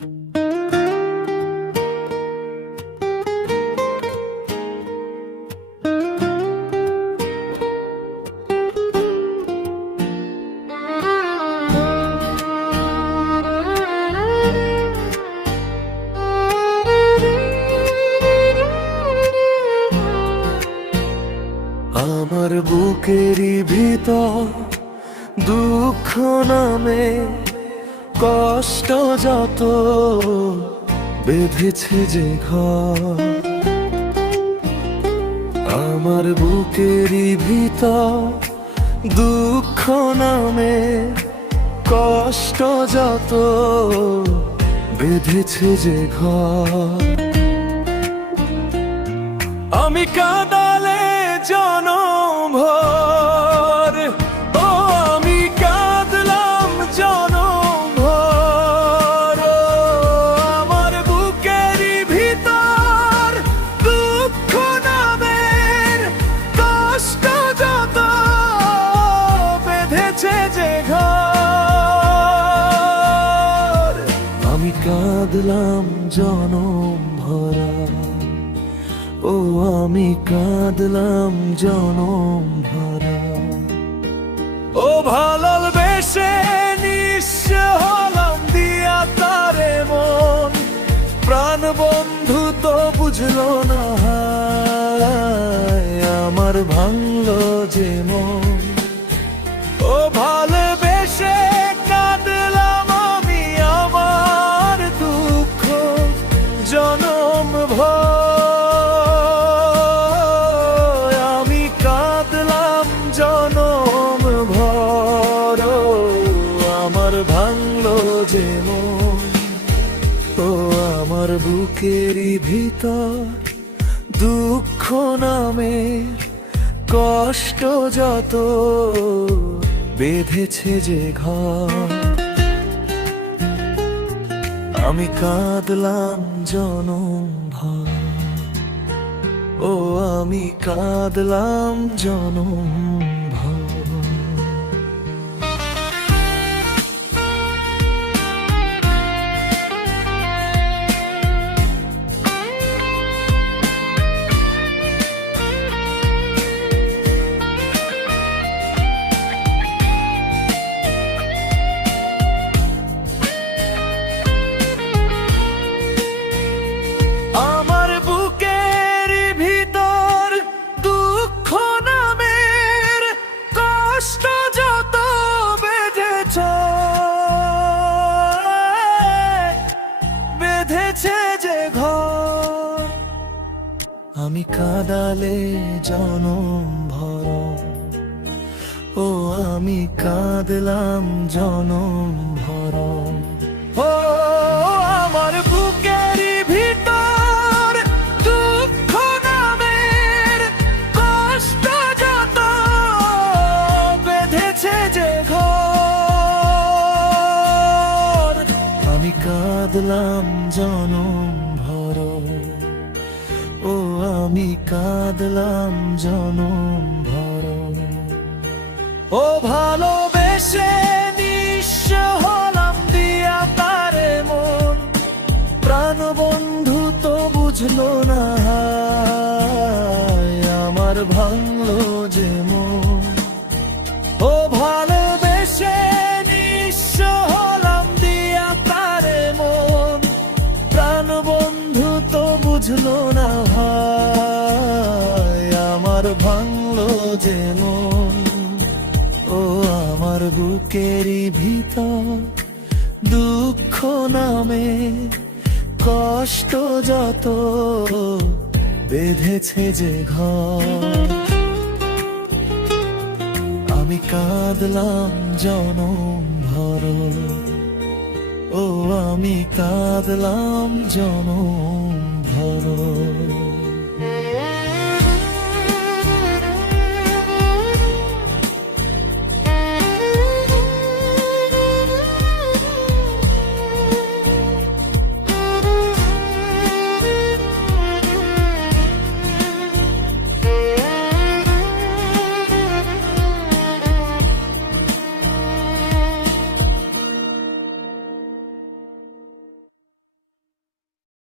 আমার বুকেরই ভিতর দুঃখ নামে কষ্ট যত বেঁধেছে যে ঘর। আমার বুকেরই ভিতর দুঃখ নামে কষ্ট যত বেঁধেছে যে ঘর। আমি কাঁদালে জনম ভর, ও আমি কাঁদলাম জনম ভর। আমার বুকেরই ভিতর দুঃখ নামের কষ্ট যত বেঁধেছে যে ঘর। আমি কাঁদলাম জনম ভরা, ও আমি কাঁদলাম জনম ভরা। ও ভালোবেসে নিঃস্ব হলাম দিয়া তারে মন, প্রাণ বন্ধু তো বুঝলো না আমার ভাঙলো যে মন। ও ভালোবেসে কাঁদলাম আমি আমার দুঃখ জনম ভর। জনম ভর আমার ভাঙলো যে মন, ও আমার বুকেরই ভিতর দুঃখ নামে কষ্ট যত বেঁধেছে যে ঘর। আমি কাঁদলাম জনম ভর, ও আমি কাঁদলাম জনম ভর। আমার বুকের ভিতর দুঃখ নামের কষ্ট যত বেঁধেছে যে ঘর। আমি কাঁদালে জনম ভর, ও আমি কাঁদলাম জনম ভর। ও আমার বুকেরই ভিতর দুঃখ নামের কষ্ট যত বেঁধেছে যে ঘর। আমি কাঁদলাম জনম ভর, ও আমি কাঁদলাম জনম ভর। ও ভালোবেসে নিঃস্ব হলাম দিয়া তারে মন, প্রাণ বন্ধু তো বুঝলো না আমার ভাঙলো যে মন। ও ভালোবেসে নিঃস্ব হলাম দিয়া তারে মন, প্রাণ বন্ধু তো বুঝলো না আমার ভাঙলো যে মন। ও আমার বুকেরই ভিতর দুঃখ নামে কষ্ট যত বেঁধেছে যে ঘর। আমি কাঁদলাম জনম ভর, ও আমি কাঁদলাম জনম ভর।